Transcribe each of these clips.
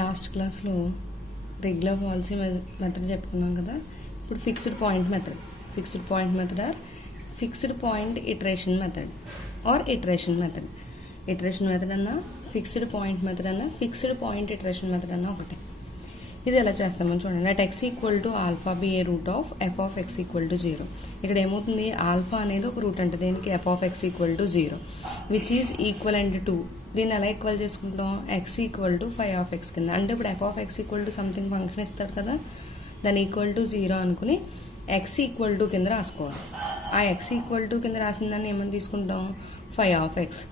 Last క్లాస్లో regular policy method చెప్పుకున్నాం కదా. ఇప్పుడు fixed point method or fixed point iteration method or iteration method అన్నా ఫిక్స్డ్ పాయింట్ మెథడ్ అన్నా ఫిక్స్డ్ పాయింట్ ఇటరేషన్ మెథడ్ అన్నా ఒకటే. ఇది ఎలా చేస్తామని చూడండి. At x equal to alpha be a root of f of x equal to 0. ఇక్కడ ఏమవుతుంది, ఆల్ఫా అనేది ఒక రూట్ అంటే దీనికి f of x equal to 0 which is equal and 2. దీన్ని ఎలా ఈక్వల్ చేసుకుంటాం, x equal to five of X కింద. అంటే ఇప్పుడు F of x equal to something function ఇస్తాడు కదా, దాన్ని ఈక్వల్ టు 0 అనుకుని ఎక్స్ ఈక్వల్ టు కింద రాసుకోవాలి. ఆ ఎక్స్ ఈక్వల్ టు కింద రాసిన దాన్ని ఏమని తీసుకుంటాం, five of X.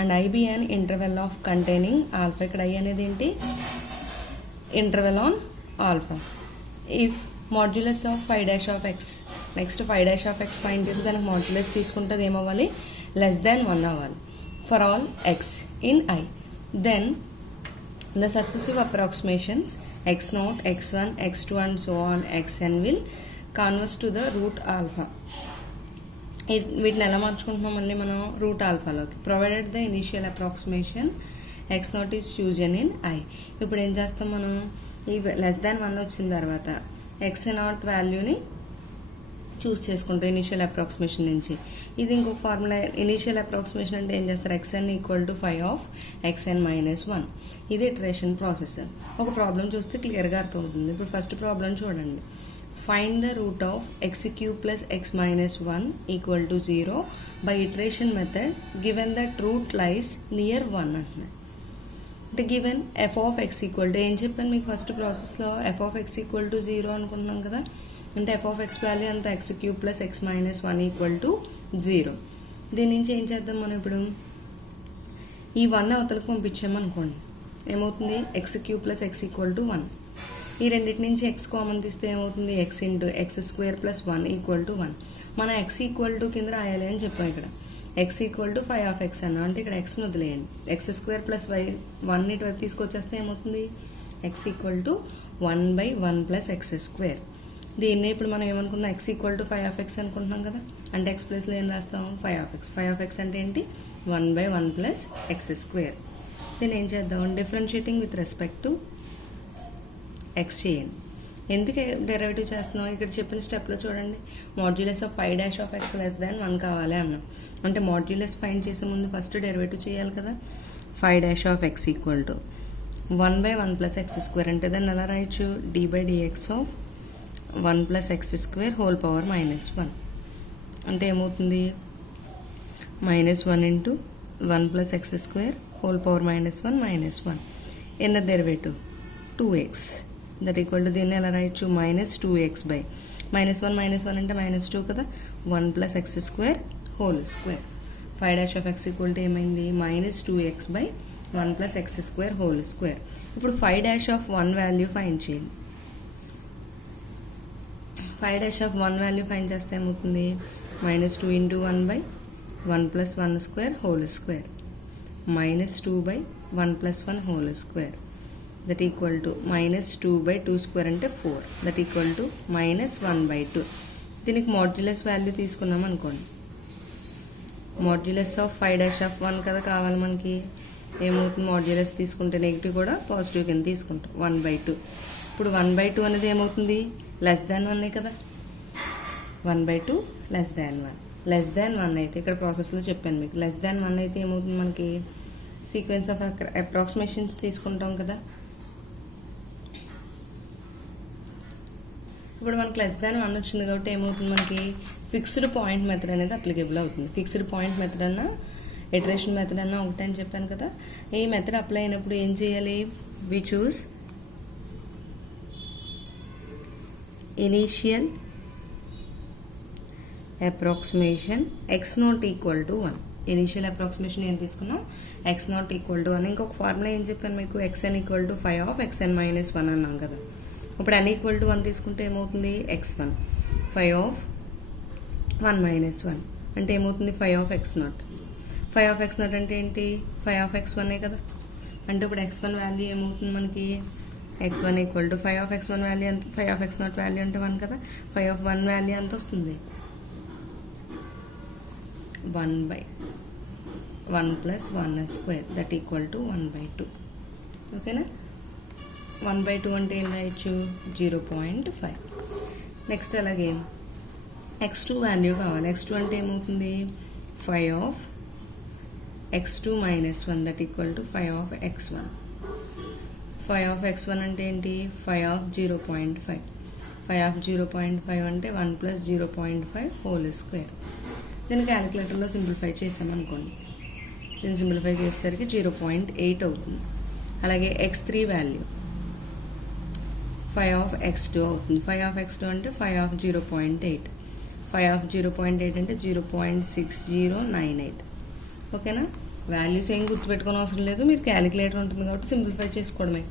And I be an interval of containing alpha. ఇక్కడ ఐ అనేది ఏంటి, interval on alpha. If modulus of five dash of X, next five dash of X find చేసి దానికి మాడ్యులస్ తీసుకుంటే అది ఏమవ్వాలి, లెస్ దాన్ 1 అవ్వాలి for all x in I. Then the successive approximations x0, x1, x2 and so on xn will converge to the root alpha. వీటిని ఎలా మార్చుకుంటున్నాం మళ్ళీ మనం, రూట్ ఆల్ఫాలోకి. Provided the initial approximation x0 is chosen in I. ఇప్పుడు ఏం చేస్తాం మనం, ఈ లెస్ దాన్ 1 వచ్చిన తర్వాత x0 వాల్యూని చూస్ చేసుకుంటాం ఇనిషియల్ అప్రాక్సిమేషన్ నుంచి. ఇది ఇంకొక ఫార్ములా. ఇనిషియల్ అప్రాక్సిమేషన్ అంటే ఏం చేస్తారు, xn equal to 5 of xn minus 1. ఇది ఇటరేషన్ ప్రాసెస్. ఒక ప్రాబ్లం చూస్తే క్లియర్గా అర్థమవుతుంది. ఇప్పుడు ఫస్ట్ ప్రాబ్లం చూడండి. Find the root of X cube plus X minus 1 equal to 0 by iteration method given that root lies near 1 అంటున్నాడు. అంటే given F of x equal to, ఏం చెప్పాను మీకు ఫస్ట్ ప్రాసెస్లో, F of x equal to 0 అనుకున్నాం కదా. అంటే F of X value అంత X cube plus X minus 1 equal to 0. దీని నుంచి ఏం చేద్దాం మనం, ఇప్పుడు ఈ 1 అవతలకు పంపించామనుకోండి, ఏమవుతుంది, X cube plus X equal to 1. ఈ రెండింటి నుంచి ఎక్స్ కామన్ తీస్తే ఏమవుతుంది, X into X square plus 1 equal to 1. మనం ఎక్స్ ఈక్వల్ టు కింద రాయాలి అని చెప్పాం. ఇక్కడ X equal to 5 of X అన్నా, అంటే ఇక్కడ ఎక్స్ని వదిలేయండి. ఎక్స్ స్క్వేర్ ప్లస్ 1 ఇటువైపు తీసుకొచ్చేస్తే ఏమవుతుంది, x equal to 1/1 plus x square. దీన్ని ఇప్పుడు మనం ఏమనుకుందాం, x equal to 5 of x అనుకుంటున్నాం కదా. అంటే ఎక్స్ ప్లస్లో ఏం రాస్తాం, 5 ఆఫ్ ఎక్స్. 5 ఆఫ్ ఎక్స్ అంటే ఏంటి, 1/1 ప్లస్ ఎక్స్ స్క్వేర్. దీన్ని ఏం చేద్దాం, differentiating with respect to X చేయండి. ఎందుకు డెరివేటివ్ చేస్తున్నాం, ఇక్కడ చెప్పిన స్టెప్లో చూడండి. Modulus of 5 dash of X less than 1 కావాలి అన్నాం. అంటే మాడ్యులస్ ఫైండ్ చేసే ముందు ఫస్ట్ డెరివేటివ్ చేయాలి కదా. 5 dash of x equal to 1/1 plus x square. అంటే దాన్ని ఎలా రాయొచ్చు, d/dx of 1 plus x square whole power -1. అంటే ఏమవుతుంది, -1 into 1 plus x square whole power -1 -1. Inner derivative 2x that equal to, దీన్ని ఎలా రాయొచ్చు, -2x బై -1 అంటే -2 కదా, 1 plus x square whole square. 5 dash of x equal to ఏమైంది, -2x by 1 plus x square whole square. ఇప్పుడు 5 dash of 1 value find చేయండి. 5 dash of 1 value find చేస్తే ఏమవుతుంది, -2 into 1/1 plus 1 square whole square -2/1 plus 1 whole square that equal to -2/2 square అంటే 4 that equal to -1/2. దీనికి modulus value తీసుకున్నాం అనుకోండి. Modulus of 5 dash of 1 కదా కావాలి మనకి. ఏమవుతుంది, మాడ్యులస్ తీసుకుంటే నెగిటివ్ కూడా పాజిటివ్ కింద తీసుకుంటాం, 1/2. ఇప్పుడు 1/2 అనేది ఏమవుతుంది, లెస్ దాన్ 1 కదా. 1/2 లెస్ దాన్ 1. లెస్ దాన్ 1 అయితే ఇక్కడ ప్రాసెస్లో చెప్పాను మీకు, లెస్ దాన్ 1 అయితే ఏమవుతుంది, మనకి సీక్వెన్స్ ఆఫ్ అప్రాక్సిమేషన్స్ తీసుకుంటాం కదా. ఇప్పుడు మనకి లెస్ దాన్ 1 వచ్చింది కాబట్టి ఏమవుతుంది, మనకి ఫిక్స్డ్ పాయింట్ మెథడ్ అనేది అప్లికేబుల్ అవుతుంది. ఫిక్స్డ్ పాయింట్ మెథడ్ అన్నా ఇటరేషన్ మెథడ్ అన్నా ఒకటే అని చెప్పాను కదా. ఈ మెథడ్ అప్లై అయినప్పుడు ఏం చేయాలి, we choose initial approximation x0 equal to 1. Initial approximation ఏం తీసుకున్నాం, x0 ఈక్వల్ టు 1. ఇంకొక ఫార్ములా ఏం చెప్పాను మీకు, xn equal to 5 of xn minus 1 అన్నాం కదా. ఇప్పుడు n ఈక్వల్ టు 1 తీసుకుంటే ఏమవుతుంది, x1 5 ఆఫ్ 1 మైనస్ 1 అంటే ఏమవుతుంది, 5 ఆఫ్ x0. 5 ఆఫ్ x0 అంటే ఏంటి, 5 ఆఫ్ x1 కదా. అంటే ఇప్పుడు x1 వాల్యూ ఏమవుతుంది మనకి, x1 equal to 5 of x1 value ఎంత, 5 ఆఫ్ x0 వాల్యూ అంటే 1 కదా. 5 ఆఫ్ 1 వాల్యూ ఎంత వస్తుంది, 1/1 plus 1 square that equal to 1/2. ఓకేనా. 1/2 అంటే ఏం రాయొచ్చు 0.5. నెక్స్ట్ అలాగే x2 వాల్యూ కావాలి. x2 అంటే ఏమవుతుంది 5 of x2 minus 1 that equal to 5 of x1. 5 of x1 అంటే ఏంటి 5 ఆఫ్ 0.5. 5 ఆఫ్ 0.5 అంటే 1 ప్లస్ 0.5 హోల్ స్క్వేర్. దీన్ని క్యాలిక్యులేటర్లో సింప్లిఫై చేసామనుకోండి. దీన్ని సింప్లిఫై చేసేసరికి 0.8 అవుతుంది. అలాగే x3 వాల్యూ 5 ఆఫ్ x2 అవుతుంది. 5 ఆఫ్ x2 అంటే 5 ఆఫ్ 0.8. 5 ఆఫ్ 0.8 అంటే 0.6098. ఓకేనా? వాల్యూస్ ఏం గుర్తుపెట్టుకోని అవసరం లేదు, మీరు క్యాలిక్యులేటర్ ఉంటుంది కాబట్టి సింప్లిఫై చేసుకోవడమే.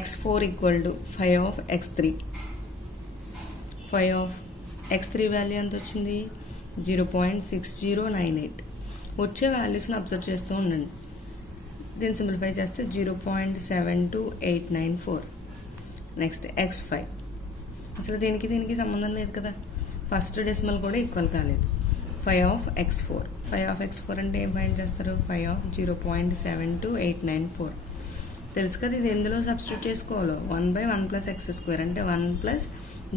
x4 equal to 5 of x3. 5 of x3 value ఎంత వచ్చింది 0.6098. వచ్చే వాల్యూస్ని అబ్జర్వ్ చేస్తూ ఉండండి. దీన్ని సింప్లిఫై చేస్తే 0.72894. Next x5. అసలు దీనికి సంబంధం లేదు కదా, ఫస్ట్ డెసిమల్ కూడా ఈక్వల్ కాలేదు. 5 ఆఫ్ x4. 5 ఆఫ్ x4 అంటే ఏం ఫైండ్ చేస్తారు 5 ఆఫ్ 0.72894. తెలుసు కదా, ఇది ఎందులో సబ్స్టిట్యూట్ చేసుకోవాలో 1/1 ప్లస్ x2 అంటే 1 ప్లస్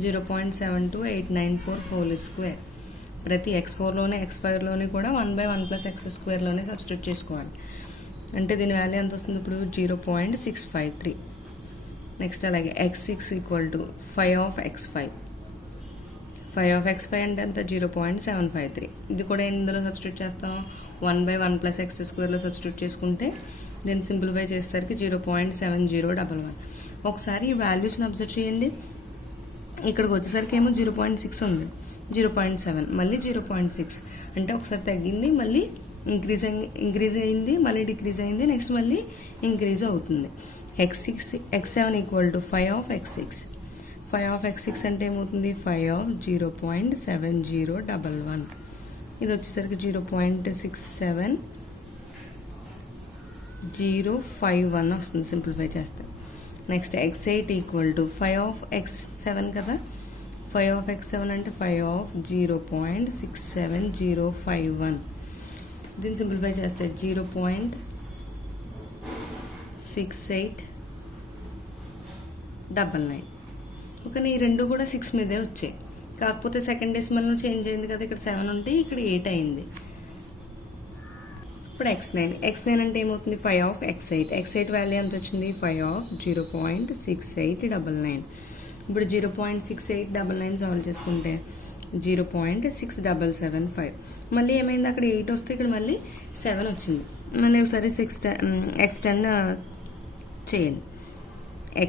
0.72894 హోల్ స్క్వేర్. ప్రతి x4లోనే x5లోనే కూడా 1/1 ప్లస్ x2లోనే సబ్స్టిట్యూట్ చేసుకోవాలి. అంటే దీని వాల్యూ ఎంత వస్తుంది ఇప్పుడు 0.653. నెక్స్ట్ అలాగే x6 equal to 5 of x5. 5 of x5 అంటే ఎంత 0.753. ఇది కూడా ఇందులో సబ్స్టిట్యూట్ చేస్తాం 1/1 ప్లస్ x2లో సబ్స్టిట్యూట్ చేసుకుంటే దీన్ని సింప్లిఫై చేసేసరికి 0.7011. ఒకసారి ఈ వాల్యూస్ని అబ్జర్వ్ చేయండి. ఇక్కడికి వచ్చేసరికి ఏమో 0.6 ఉంది, 0.7 మళ్ళీ 0.6 అంటే ఒకసారి తగ్గింది, మళ్ళీ ఇంక్రీజ్ అయింది, మళ్ళీ డిక్రీజ్ అయింది, నెక్స్ట్ మళ్ళీ ఇంక్రీజ్ అవుతుంది. x7 equal to 5 of x6. 5 of x6 అంటే ఏమవుతుంది 5 ఆఫ్ 0.7011. ఇది వచ్చేసరికి 0.67051 వస్తుంది సింప్లిఫై చేస్తే. Next x8 equal to 5 of x7 కదా. 5 ఆఫ్ x7 అంటే 5 ఆఫ్ 0.67051. దీన్ని సింప్లిఫై చేస్తే 0.6899. ఓకే, ఈ రెండు కూడా 6 మీదే వచ్చాయి. కాకపోతే సెకండ్ డెసిమల్ చేంజ్ అయింది కదా, ఇక్కడ 7 ఉంటే ఇక్కడ 8 అయింది. ఇప్పుడు x9 అంటే ఏమవుతుంది 5 ఆఫ్ x8. x8 వాల్యూ ఎంత వచ్చింది 5 ఆఫ్ 0.6899. ఇప్పుడు 0.6899 సాల్వ్ చేసుకుంటే 0.6775. మళ్ళీ ఏమైంది అక్కడ 8 వస్తే ఇక్కడ మళ్ళీ 7 వచ్చింది. మళ్ళీ ఒకసారి x10 చేయండి.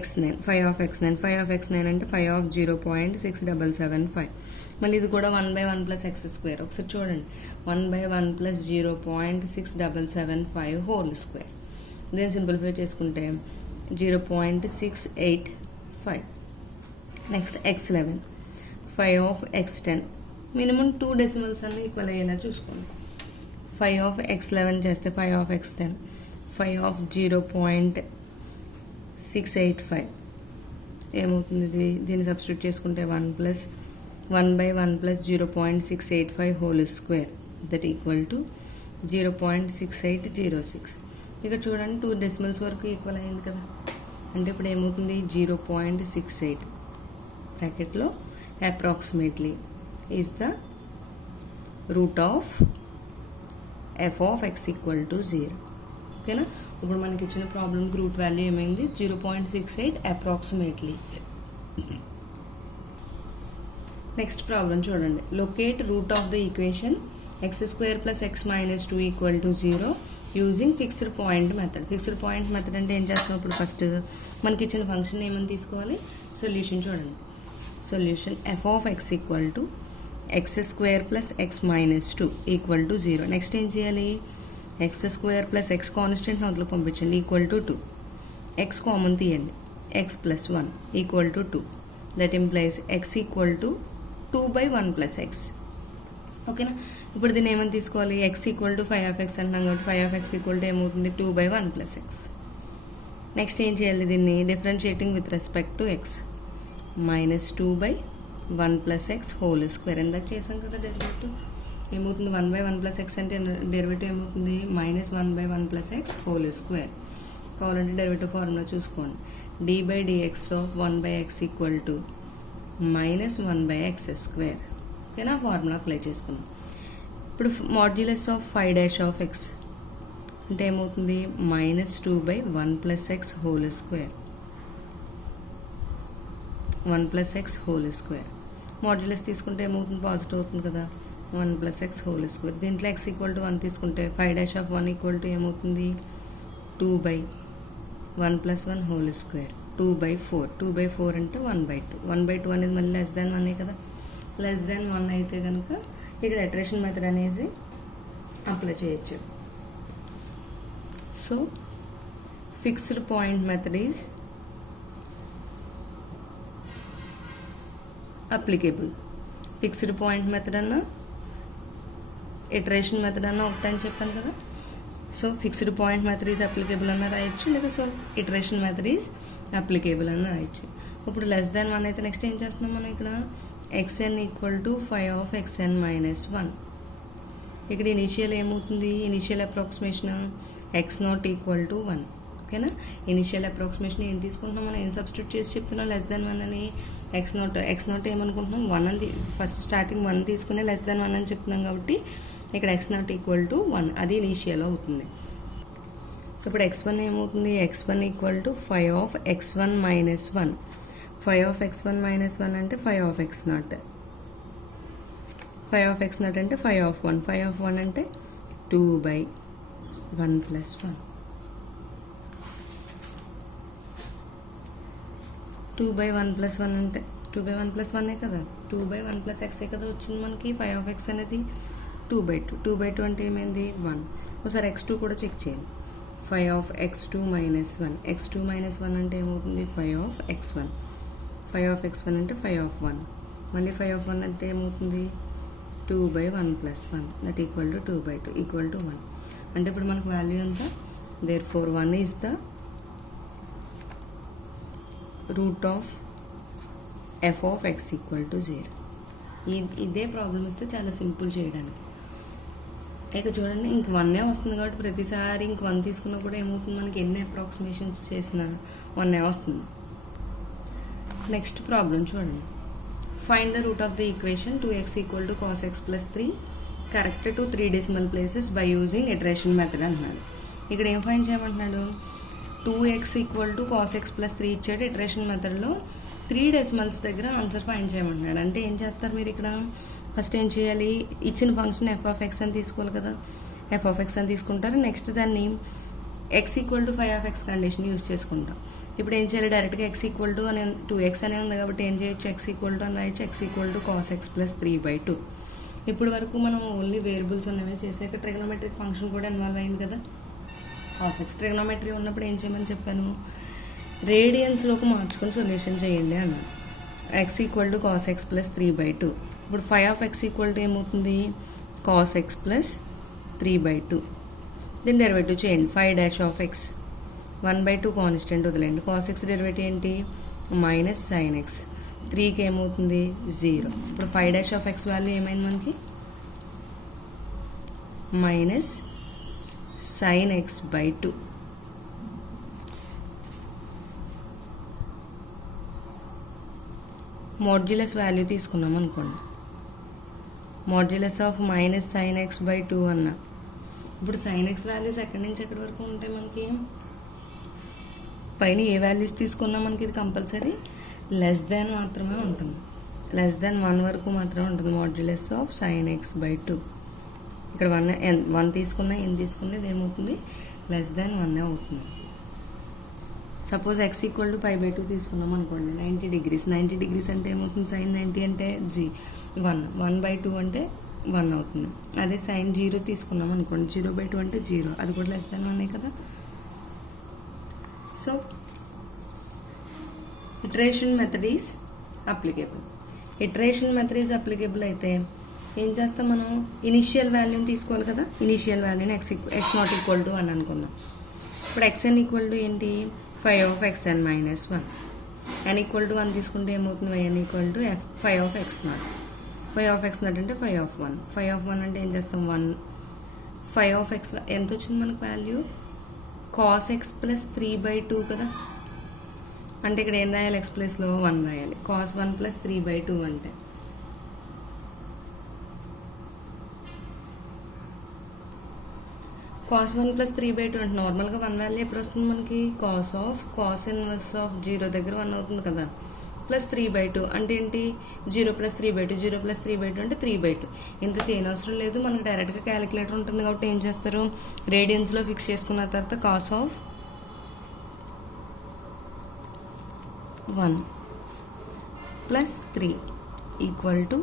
x9 5 of x9. 5 of x9 అంటే 5 ఆఫ్ 0.6775. మళ్ళీ ఇది కూడా 1/1 ప్లస్ x2. ఒకసారి చూడండి 1/1 ప్లస్ 0.6775 హోల్ స్క్వేర్. దీన్ని సింప్లిఫై చేసుకుంటే 0.685. Next x11. 5 of x10. Minimum 2 decimals అన్నీ ఈక్వల్ అయ్యేలా చూసుకోండి. 5 ఆఫ్ x11 చేస్తే 5 ఆఫ్ x10. 5 ఆఫ్ 0.685 ఏమవుతుంది, దీన్ని సబ్స్టిట్యూట్ చేసుకుంటే 1/1 plus 0.685 whole square that equal to 0.6806. ఇక్కడ చూడండి 2 డెసిమల్స్ వరకు ఈక్వల్ అయింది కదా. అంటే ఇప్పుడు ఏమవుతుంది 0.68 బ్రాకెట్లో approximately is the root of f of x equal to 0. ఓకేనా? ఇప్పుడు మనకి ఇచ్చిన ప్రాబ్లంకి రూట్ వాల్యూ ఏమైంది 0.68 అప్రాక్సిమేట్లీ. నెక్స్ట్ ప్రాబ్లం చూడండి. Locate root of the equation x² plus x minus 2 equal to 0 using fixed point method. Fixed point method అంటే ఏం చేస్తాం, ఇప్పుడు ఫస్ట్ మనకి ఇచ్చిన ఫంక్షన్ ఏమని తీసుకోవాలి, సొల్యూషన్ చూడండి. Solution f of x equal to x² plus x minus 2 equal to 0. Next ఏం చేయాలి, x² ప్లస్ x కాన్స్టెంట్ అవతలకు పంపించండి ఈక్వల్ టు 2. x కామన్ తీయండి, x plus 1 equal to 2. That implies x equal to 2/1 plus x. ఓకేనా? ఇప్పుడు దీన్ని ఏమని తీసుకోవాలి, x equal to 5 of x అంటున్నాం కాబట్టి 5 ఆఫ్ x ఈక్వల్ టు ఏమవుతుంది 2/1 ప్లస్ x. నెక్స్ట్ ఏం చేయాలి, దీన్ని differentiating with respect to x minus 2/1 plus x whole square. ఎందాక చేసాం కదా డెరివేటివ్. ఏమవుతుంది 1/1 ప్లస్ x అంటే డెరివేటివ్ ఏమవుతుంది -1/1 ప్లస్ x హోల్ స్క్వేర్. కావాలంటే డెరివేటివ్ ఫార్ములా చూసుకోండి. d/dx of 1/x equal to -1/x². ఓకేనా, ఫార్ములా అప్లై చేసుకున్నాం. ఇప్పుడు మాడ్యులస్ ఆఫ్ 5' ఆఫ్ x అంటే ఏమవుతుంది, -2/1 + x whole square. 1 + x whole square. Modulus తీసుకుంటే ఏమవుతుంది, పాజిటివ్ అవుతుంది కదా, 1 + x హోల్ స్క్వేర్. దీంట్లో x ఈక్వల్ టు 1 తీసుకుంటే 5' ఆఫ్ 1 ఈక్వల్ టు ఏమవుతుంది, 2/1 + 1 హోల్ స్క్వేర్. 2/4. 2/4 అంటే 1/2. 1/2 అనేది మళ్ళీ <1 కదా. <1 అయితే కనుక ఇక్కడ ఇటరేషన్ మెథడ్ అనేది అప్లై చేయొచ్చు. So fixed point method is applicable. Fixed point method అన్న ఇటరేషన్ మెథడ్ అన్న ఒకటని చెప్పాను కదా. So fixed point method is applicable అన్న రాయొచ్చు, లేదా so iteration method is applicable అన్న రాయొచ్చు. ఇప్పుడు <1 అయితే నెక్స్ట్ ఏం చేస్తున్నాం మనం, ఇక్కడ xn ఈక్వల్ టు 5(xn - 1). ఇక్కడ ఇనిషియల్ ఏమవుతుంది, initial approximation x0 equal to 1. ఓకేనా, ఇనిషియల్ అప్రాక్సిమేషన్ ఏం తీసుకుంటున్నాం మనం, ఏం సబ్స్టిట్యూట్ చేసి చెప్తున్నాం, <1 అని. x0 ఏమనుకుంటున్నాం, 1 అని, ఫస్ట్ స్టార్టింగ్ 1 తీసుకుని <1 అని చెప్తున్నాం కాబట్టి ఇక్కడ x0 ఈక్వల్ టు 1, అది ఇనిషియల్ అవుతుంది. ఇప్పుడు x1 ఏమవుతుంది, x1 equal to 5(x1 - 1). 5(x1 - 1) అంటే 5(x0). 5(x0) అంటే 5(1). 5(1) అంటే 2/1 + 1. 2/1 + 1 అంటే 2/1 + 1 కదా, 2/1 + x కదా వచ్చింది మనకి. 5(x) అనేది 2/2. 2/2 అంటే ఏమైంది, 1. ఒకసారి x2 కూడా చెక్ చేయండి. 5(x2 - 1). x2 - 1 అంటే ఏమవుతుంది, 5(x1). 5(x1) అంటే 5(1). మళ్ళీ 5(1) అంటే ఏమవుతుంది, 2/1 + 1, that equal to 2/2 equal to 1. అంటే ఇప్పుడు మనకు వాల్యూ ఎంత, therefore 1 is the root of f of x equal to 0. ఇదే ప్రాబ్లం ఇస్తే చాలా సింపుల్ చేయడానికి. ఇక చూడండి, ఇంక 1 వస్తుంది కాబట్టి ప్రతిసారి ఇంక 1 తీసుకున్నా కూడా ఏమవుతుంది, మనకి ఎన్ని అప్రాక్సిమేషన్స్ చేసినా 1 వస్తుంది. నెక్స్ట్ ప్రాబ్లం చూడండి. Find the root of the equation 2x equal to cos x + 3 correct to 3 decimal places by using iteration method అంటున్నాడు. ఇక్కడ ఏం ఫైండ్ చేయమంటున్నాడు, 2x equal to cos x + 3 ఇచ్చాడు. ఇటరేషన్ మెథడ్లో 3 డెసిమల్స్ దగ్గర ఆన్సర్ ఫైండ్ చేయమంటున్నాడు. అంటే ఏం చేస్తారు మీరు, ఇక్కడ ఫస్ట్ ఏం చేయాలి, ఇచ్చిన ఫంక్షన్ f of x అని తీసుకోవాలి కదా, f of x అని తీసుకుంటారు. నెక్స్ట్ దాన్ని x equal to 5(x) condition use చేసుకుంటాం. ఇప్పుడు ఏం చేయాలి, డైరెక్ట్గా x ఈక్వల్ టు అని 2x అనే ఉంది కాబట్టి ఏం చేయొచ్చు, x ఈక్వల్ టు అని రాయొచ్చు. x equal to cos x + 3/2. ఇప్పుడు వరకు మనం ఓన్లీ వేరియబుల్స్ ఉన్నవే చేసాక ట్రిగ్నోమెట్రిక్ ఫంక్షన్ కూడా ఇన్వాల్వ్ అయింది కదా. cos x ట్రిగ్నోమెట్రీ ఉన్నప్పుడు ఏం చేయమని చెప్పాను, రేడియన్స్లోకి మార్చుకొని సొల్యూషన్ చేయండి అన్నాను. x equal to cos x + 3/2. ఇప్పుడు 5(x) ఈక్వల్ టు ఏమవుతుంది, cos x + 3/2. దీని డెరివేటివ్ చేయండి. 5' (x) 1/2 కాన్స్టెంట్ వదిలేండి. cos x డెరివేటివ్ ఏంటి, -sin x. 3కి ఏమవుతుంది, 0. ఇప్పుడు 5' వాల్యూ ఏమైంది మనకి, -sin x/2. మాడ్యులస్ వాల్యూ తీసుకున్నాం అనుకోండి, మాడ్యులస్ ఆఫ్ -sin x/2 అన్న. ఇప్పుడు sin x వాల్యూస్ ఎక్కడి నుంచి ఎక్కడి వరకు ఉంటాయి మనకి, పైన ఏ వాల్యూస్ తీసుకున్నా మనకి ఇది కంపల్సరీ < మాత్రమే ఉంటుంది. <1 వరకు మాత్రమే ఉంటుంది మాడ్యులస్ ఆఫ్ sin x/2. ఇక్కడ 1 తీసుకున్నా n తీసుకున్నా ఇది ఏమవుతుంది, <1 అవుతుంది. సపోజ్ x ఈక్వల్ టు π/2 తీసుకున్నాం అనుకోండి, 90 degrees. 90 degrees అంటే ఏమవుతుంది, sin 90 అంటే 1. 1/2 అంటే 1 అవుతుంది. అదే sin 0 తీసుకున్నాం అనుకోండి, 0/2 అంటే 0, అది కూడా <1 కదా. So iteration method is applicable. Iteration method is applicable అయితే ఏం చేస్తాం, మనం ఇనిషియల్ వాల్యూని తీసుకోవాలి కదా. ఇనిషియల్ వాల్యూని x0 ఈక్వల్ టు 1 అనుకుందాం. ఇప్పుడు xn ఈక్వల్ టు ఏంటి, 5(xn - 1). n ఈక్వల్ టు 1 తీసుకుంటే ఏమవుతుంది, n equal to 5(x0). 5(x0) అంటే 5(1). 5(1) అంటే ఏం చేస్తాం, 1. 5(x) ఎంత వచ్చింది మనకు వాల్యూ, కాస్ ఎక్స్ ప్లస్ 3/2 కదా, అంటే ఇక్కడ ఏం రాయాలి, ఎక్స్ ప్లేస్లో 1 రాయాలి. కాస్ 1 ప్లస్ 3/2 అంటే కాస్ 1 ప్లస్ 3/2 అంటే నార్మల్గా 1 వాల్యూ ఎప్పుడు వస్తుంది మనకి, కాస్ ఇన్వర్స్ ఆఫ్ 0 దగ్గర 1 అవుతుంది కదా, ప్లస్ 3/2 అంటే ఏంటి, 0 ప్లస్ 3/2, 0 ప్లస్ 3/2 అంటే 3/2. ఇంకా చేయని అవసరం లేదు, మనకు డైరెక్ట్గా క్యాలిక్యులేటర్ ఉంటుంది కాబట్టి ఏం చేస్తారు, రేడియన్స్లో ఫిక్స్ చేసుకున్న తర్వాత cos of 1 plus 3 equal to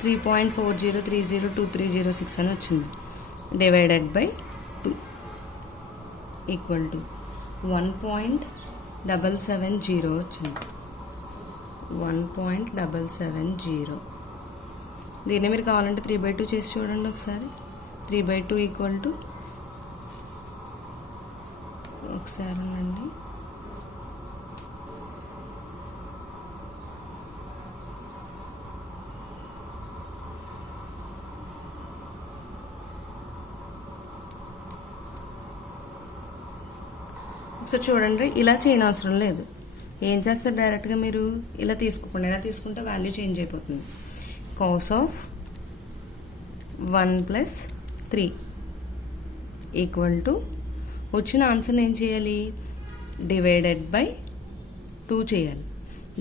3.40302306 అని వచ్చింది, డివైడెడ్ బై 2 ఈక్వల్ టు 1.770 వచ్చింది, 1.770. దీన్ని మీరు కావాలంటే 3/2 చేసి చూడండి ఒకసారి. 3/2 ఈక్వల్ టు, ఒకసారి ఉండండి, ఒకసారి చూడండి. ఇలా చేయని అవసరం లేదు, ఏం చేస్తారు, డైరెక్ట్గా మీరు ఇలా తీసుకోండి. ఇలా తీసుకుంటే వాల్యూ చేంజ్ అయిపోతుంది. Cos of 1 plus 3 equal to, వచ్చిన ఆన్సర్ని ఏం చేయాలి, డివైడెడ్ బై 2 చేయాలి.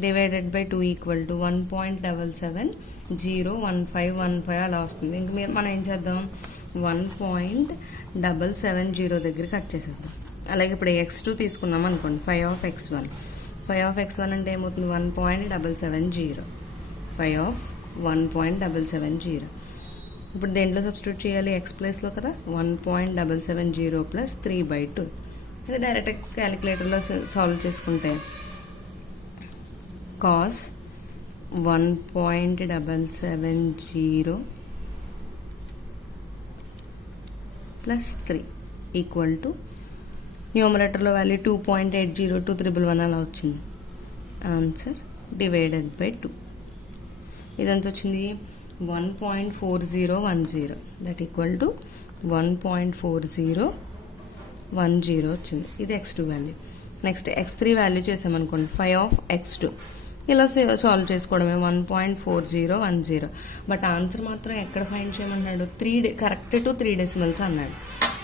డివైడెడ్ బై 2 ఈక్వల్ టు 1.7701515 అలా వస్తుంది. ఇంక మనం ఏం చేద్దాం, 1.770 దగ్గర కట్ చేసేద్దాం. అలాగే ఇప్పుడు x2 తీసుకున్నాం అనుకోండి, 5 ఆఫ్ x1. 5 ఆఫ్ x1 అంటే ఏమవుతుంది, 1.770. 5 ఆఫ్ 1.770. ఇప్పుడు దేంట్లో సబ్స్టిట్యూట్ చేయాలి, ఎక్స్ ప్లేస్లో కదా, 1.770 ప్లస్ 3/2. ఇది డైరెక్ట్ క్యాలిక్యులేటర్లో సాల్వ్ చేసుకుంటే కాస్ 1.770 ప్లస్ 3 ఈక్వల్ టు, న్యూమరేటర్లో వాల్యూ 2.802111 అలా వచ్చింది. Answer divided by 2. ఇదంతా వచ్చింది 1.4010, దట్ ఈక్వల్ టు 1.4010 వచ్చింది. ఇది x2 value. Next x3 value చేసామనుకోండి, 5 ఆఫ్ x2. ఇలా సాల్వ్ చేసుకోవడమే, 1.4010. బట్ ఆన్సర్ మాత్రం ఎక్కడ ఫైండ్ చేయమన్నాడు, కరెక్ట్ టు 3 డెసిమల్స్ అన్నాడు.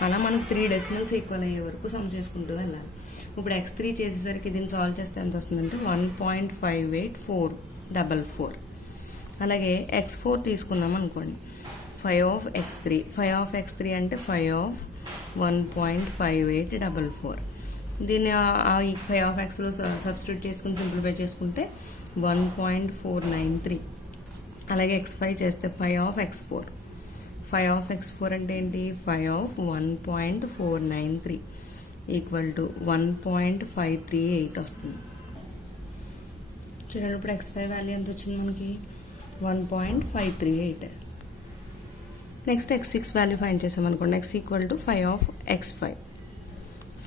అలా మనకు 3 డెసిమల్స్ ఈక్వల్ అయ్యే వరకు సమ్ చేసుకుంటూ వెళ్ళాలి. ఇప్పుడు x3 చేసేసరికి దీన్ని సాల్వ్ చేస్తే ఎంత వస్తుందంటే 1.58444. అలాగే x4 తీసుకున్నాం అనుకోండి, 5 ఆఫ్ x3. 5 ఆఫ్ x3 అంటే 5 ఆఫ్ 1.5844. దీన్ని 5 ఆఫ్ xలో సబ్స్టిట్యూట్ చేసుకుని సింప్లిఫై చేసుకుంటే 1.493. అలాగే x5 చేస్తే 5 ఆఫ్ x4. 5 ఆఫ్ x4 అంటే ఏంటి, 5 ఆఫ్ 1.493 ఈక్వల్ టు 1.538 వస్తుంది. చూడండి ఇప్పుడు x5 వాల్యూ ఎంత వచ్చింది మనకి, 1.538. నెక్స్ట్ x6 వాల్యూ ఫైండ్ చేసామనుకోండి, x equal to 5 of x5.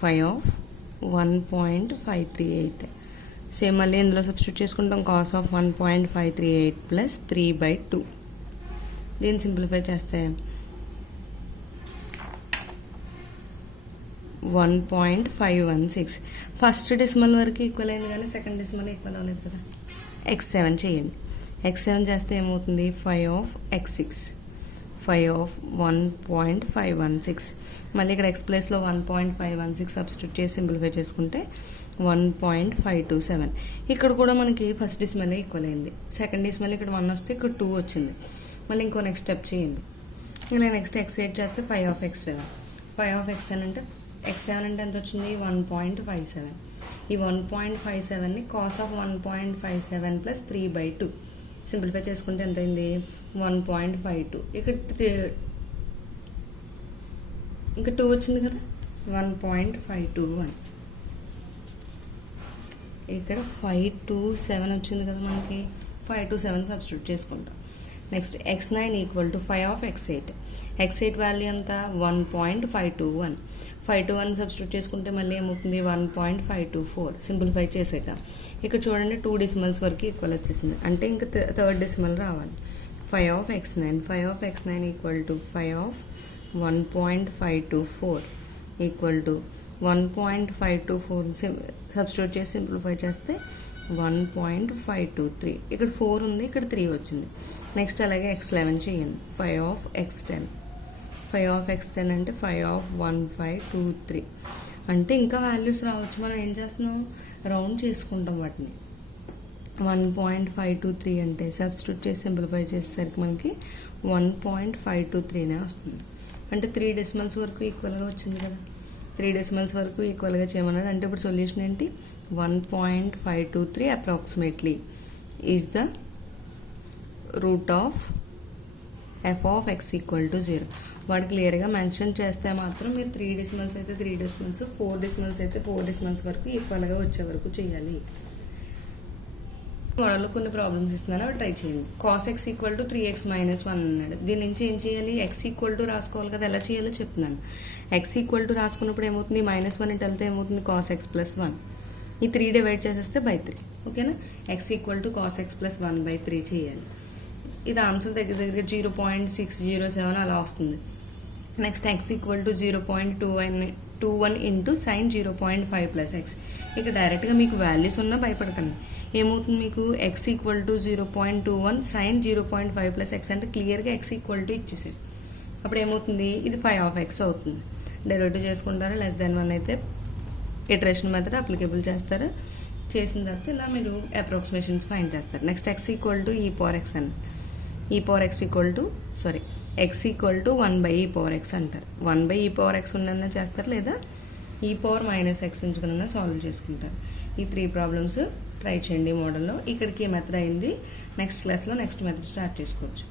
5 of 1.538. Same మళ్ళీ ఇందులో సబ్స్టిట్యూట్ చేసుకుంటాం, కాస్ ఆఫ్ 1.538 ప్లస్ 3/2. దీన్ని సింప్లిఫై చేస్తే 1.516. ఫస్ట్ డెసిమల్ వరకు ఈక్వల్ అయింది కానీ సెకండ్ డెసిమల్ ఈక్వల్ అవ్వలేదు కదా. x7 చేయండి. x7 చేస్తే ఏమవుతుంది, 5 ఆఫ్ x6. 5 ఆఫ్ 1.516. మళ్ళీ ఇక్కడ x ప్లేస్లో 1.516 సబ్స్టిట్యూట్ చేసి సింప్లిఫై చేసుకుంటే 1.527. ఇక్కడ కూడా మనకి ఫస్ట్ డెసిమల్ ఈక్వల్ అయింది. సెకండ్ డెసిమల్ ఇక్కడ 1 వస్తే ఇక్కడ 2 వచ్చింది. మళ్ళీ ఇంకో నెక్స్ట్ స్టెప్ చేయండి. ఇలా నెక్స్ట్ x8 చేస్తే 5 ఆఫ్ x7. 5 ఆఫ్ x7 అంటే x7 అంటే ఎంత వచ్చింది, 1.57. ఈ 1.57ని కాస్ ఆఫ్ 1.57 ప్లస్ 3/2 సింప్లిఫై చేసుకుంటే ఎంత అయింది, 1.52. ఇక్కడ ఇంకా 2 వచ్చింది కదా, 1.521. ఇక్కడ 527 వచ్చింది కదా మనకి, 527 సబ్స్టిట్యూట్ చేసుకుంటాం. Next x9 equal to 5 of x8. x8 value ఎంత, 1.521. 521 సబ్స్టిట్యూట్ చేసుకుంటే మళ్ళీ ఏమవుతుంది, 1.524. సింప్లిఫై చేసాక ఇక్కడ చూడండి 2 డెసిమల్స్ వరకు ఈక్వల్ వచ్చేసింది. అంటే ఇంకా థర్డ్ డెసిమల్ రావాలి. 5 of x9. 5 of x9 equal to 5 of 1.524 equal to 1.524 substitute చేసి సింప్లిఫై చేస్తే 1.523. ఇక్కడ 4 ఉంది, ఇక్కడ 3 వచ్చింది. నెక్స్ట్ అలాగే x11 చేయండి. 5 of x10 అంటే 5 of 1523. అంటే ఇంకా వాల్యూస్ రావచ్చు. మనం ఏం చేస్తున్నాం, రౌండ్ చేసుకుంటాం వాటిని. 1.523 అంటే సబ్స్టిట్యూట్ చేసి సింప్లిఫై చేసేసరికి మనకి 1.523 వస్తుంది. అంటే 3 డెసిమల్స్ వరకు ఈక్వల్గా వచ్చింది కదా. 3 డెసిమల్స్ వరకు ఈక్వల్గా చేయమన్నాడు. అంటే ఇప్పుడు సొల్యూషన్ ఏంటి, 1.523 approximately is the root of f of x equal to 0. వాడు క్లియర్గా మెన్షన్ చేస్తే మాత్రం మీరు 3 డెసిమల్స్ అయితే 3 డెసిమల్స్, 4 డెసిమల్స్ అయితే 4 డెసిమల్స్ వరకు ఈక్వల్గా వచ్చే వరకు చేయాలి. మోడల్లో కొన్ని ప్రాబ్లమ్స్ ఇస్తున్నాను, అవి ట్రై చేయండి. cos x equal to 3x minus 1 అన్నాడు. దీని నుంచి ఏం చేయాలి, x ఈక్వల్ టు రాసుకోవాలి కదా. ఎలా చేయాలో చెప్తున్నాను. x ఈక్వల్ టు రాసుకున్నప్పుడు ఏమవుతుంది, -1 ఇటు వెళ్తే ఏమవుతుంది, cos x ప్లస్ 1. ఈ 3 డివైడ్ చేసేస్తే బై 3. ఓకేనా. x equal to cos x plus 1/3 చేయాలి. ఇది ఆన్సర్ దగ్గర 0.607 అలా వస్తుంది. Next x equal to 0.21 into sine 0.5 plus x. ఇక డైరెక్ట్గా మీకు వాల్యూస్ ఉన్నా భయపడకండి. ఏమవుతుంది మీకు, x equal to 0.21 sine 0.5 plus x అంటే క్లియర్గా x ఈక్వల్ టు ఇచ్చేసేది. అప్పుడు ఏమవుతుంది, ఇది 5 of x అవుతుంది. డెరివేటివ్ చేసుకుంటారా, (1) అయితే ఇటరేషన్ మెథడ్ అప్లికేబుల్ చేస్తారు. చేసిన తర్వాత ఇలా మీరు అప్రాక్సిమేషన్స్ ఫైండ్ చేస్తారు. Next x equal to e power x అని, e power x equal to x equal to 1/e power x అంటారు. 1/e పవర్ x ఉన్న చేస్తారు, లేదా e పవర్ మైనస్ x ఉంచుకున్న సాల్వ్ చేసుకుంటారు. ఈ 3 ప్రాబ్లమ్స్ ట్రై చేయండి మోడల్లో. ఇక్కడికి మెథడ్ అయింది. నెక్స్ట్ క్లాస్లో నెక్స్ట్ మెథడ్ స్టార్ట్ చేసుకోవచ్చు.